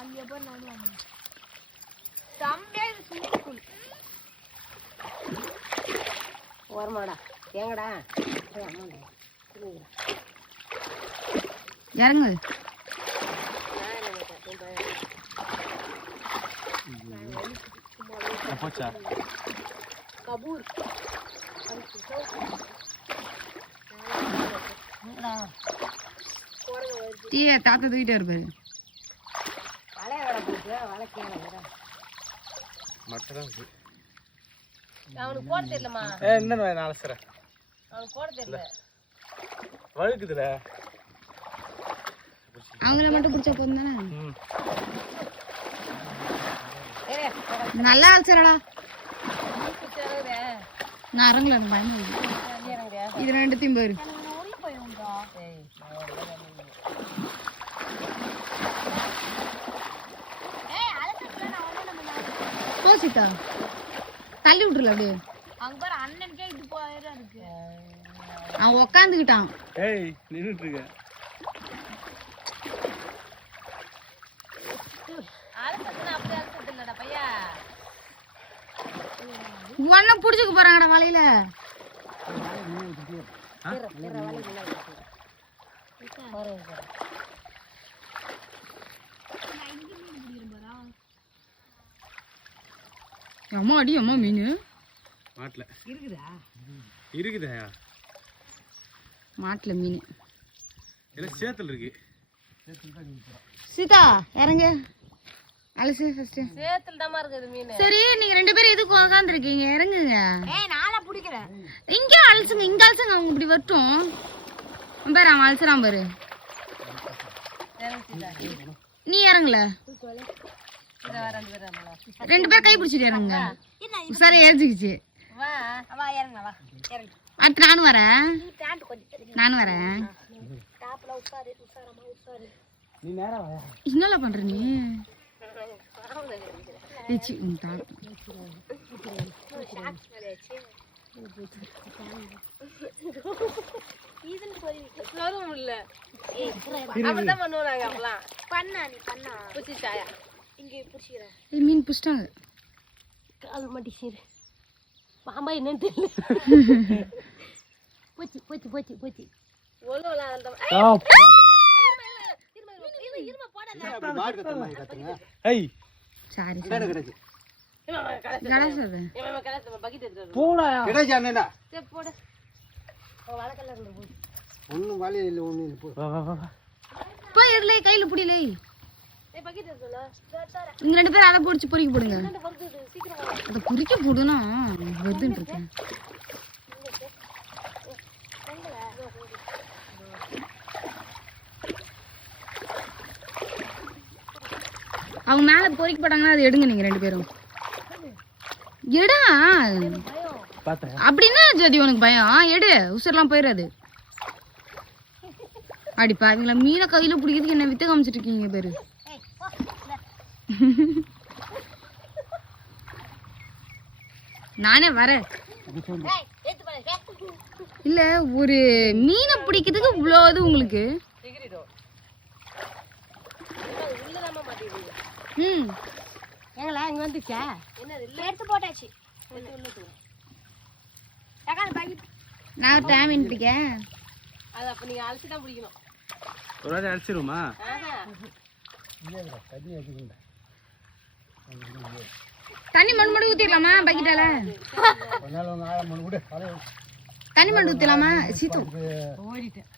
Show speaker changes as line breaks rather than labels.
அங்கே போய் நடுவாங்க செம்மையா இது ஸ்விம்மிங் பூல்
ஓரமாடா ஏங்கடா ஏய், அம்மாடா திரும்பிக்கிறேன்.
இறங்கு
நான் என்ன மாட்டேன்
போச்சா
கபூர்
டீயை தாத்தா தூக்கிட்டே இருப்பாரு.
அவனுக்கு போட
நான் அலசுறேன்.
அவனுக்கு போட தெரியல.
வழுக்குதுல
அவங்கள மட்டும் பிடிச்சா போதும் தானே?
ம்.
ஏய்
நல்லா
குச்சாரே
நான் இறங்கல எனக்கு பயமா இது ரெண்டுத்தையும் பாரு
நாளைக்கு-
போ சீதா தள்ளி விட்டுருல அப்படியே.
அங்க பாரு அண்ணனுக்கே இது போயிரம் இருக்கு.
அவன் உக்காந்துக்கிட்டான்.
ஏய் நின்றுட்டு இருக்க
உன்ன புடிச்சுக்க போறாங்கடா வலையில.
இரு,
அம்மா அடி அம்மா மீன்.
மாட்டல.
இருக்குதா?
இருக்குதா?
மாட்டுல மீன்.
எல்லாம் சேத்துல இருக்கு.
சீதா இறங்கு. அலசு ஃபர்ஸ்ட்
சேத்துல தாம்மா இருக்குது மீன்.
சரி நீங்க ரெண்டு பேரும் எதுக்கு உக்காந்துருக்கீங்க? இறங்குங்க.
ஏய் நாளை பிடிக்கிறேன்.
இங்கே அலசுங்க இங்க அலசுங்க அவங்க இப்படி வரட்டும் பாரு அவன் அலசுறான் பாரு. நீ இறங்கல.
ரெண்டு பேரும்
கை பிடிச்சிட்டு இறங்குங்க. சரி ஏறிச்சுக்கிச்சு
வா.
வா இறங்க வா. இறங்க.
அடுத்து நானும் வரேன். நானும் வரேன்.
டாப்ல உட்காரு உட்காரமா உட்காரு
நீ நேரா வா.
என்னல பண்ற நீ?
இல்ல.
பண்ணா நீ பண்ணா.
குச்சிச்சாயா
இங்க பிடிச்சிக்கிறேன்.
மீன் பிடிச்சிட்டாங்க.
கால் மாட்டிக்கிரு பாம்பா என்னன்னு தெரியல. போச்சு போச்சு போச்சு போச்சு.
கையில புடியலே. நீங்க ரெண்டு பேரும் அதை பிடிச்சி பொறிக்க போடுங்க. அதை பொறிக்க போடுனா வருதுன்னு இருக்கேன். அவங்க மேல பொறிக்க போட்டாங்கன்னா அதை எடுங்க நீங்க ரெண்டு பேரும். எடா அப்படின்னா ஜோதி உனக்கு பயம். எடு. உசுரெல்லாம் போயிடாது அடிப்பா இவங்கள மீனை கையில பிடிக்கிறதுக்கு என்ன வித்து காமிச்சிட்டு இருக்கீங்க பேரு? நானே வரேன். இல்ல ஒரு மீனை பிடிக்கிறதுக்கு இவ்வளோ இது உங்களுக்கு? ம்.
ஏங்களா இங்க வந்துச்சா
எடுத்து போட்டாச்சு.
நான் டைம் இருக்கேன்
அது அப்ப நீங்க அலசி தான் பிடிக்கணும்.
ஒரு வாட்டி அடிச்சிருமா
ஆஹா.
தண்ணி மண் மணி ஊத்திடலாமா பக்கெட்டால? தண்ணி மண் ஊத்திடலாமா சீத்தம்
ஓடிட்டேன்.